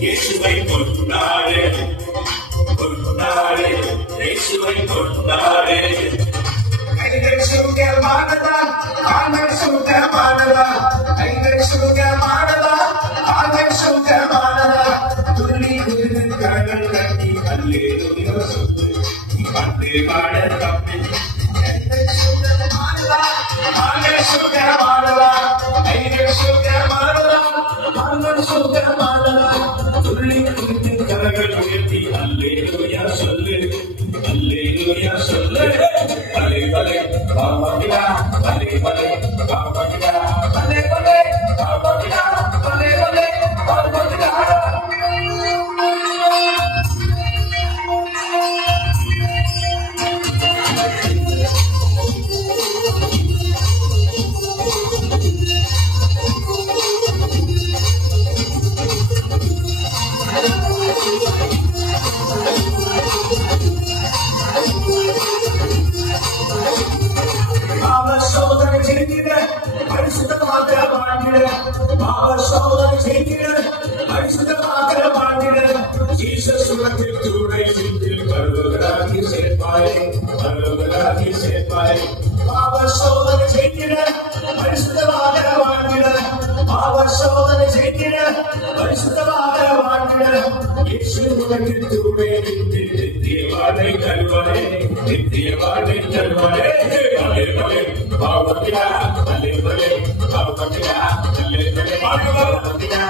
இயேசுவை கொண்டாடு கொண்டாடு இயேசுவை கொண்டாடு. கைகள் சுகமானதா கால்கள் சுகமானதா கைகள் சுகமானதா கால்கள் சுகமானதா துள்ளி விழுந்து கரங்கள் கட்டி அல்லேலூயா சொல்லு பண்டு பாட தப்பி. கைகள் சுகமானதா கால்கள் சுகமானதா கைகள் சுகமானதா கால்கள் சுகமானதா துள்ளி விழுந்து கரங்கள் உயர்த்தி அல்லேலூயா சொல்லு அல்லேலூயா சொல்லு. பலே பலே பாவகிடா பலே பலே பாவகிடா பலே பலே பாவகிடா பலே பலே பாவகிடா. சோதனை செய்திட பரிசுத்தமாக வாழ்ந்திட பாவ சோதனை செய்திட பரிசுத்தமாக வாழ்ந்திட ஜீசஸ் உலகில் துணை சென்று வருவதாகி சேர்ப்பாய் வருவதாகி சேர்ப்பாய். பாவ சோதனை செய்திட பரிசுத்தமாக வாழ்ந்திட பாவ சோதனை செய்திட பரிசுத்தமாக வாழ்ந்திட இயேசு உலகில் துணை நின்று நித்தியவானை தருவானே நித்தியவானை தருவானே. பாவகிடா பலே பலே பாவகிடா பலே பலே பாவகிடா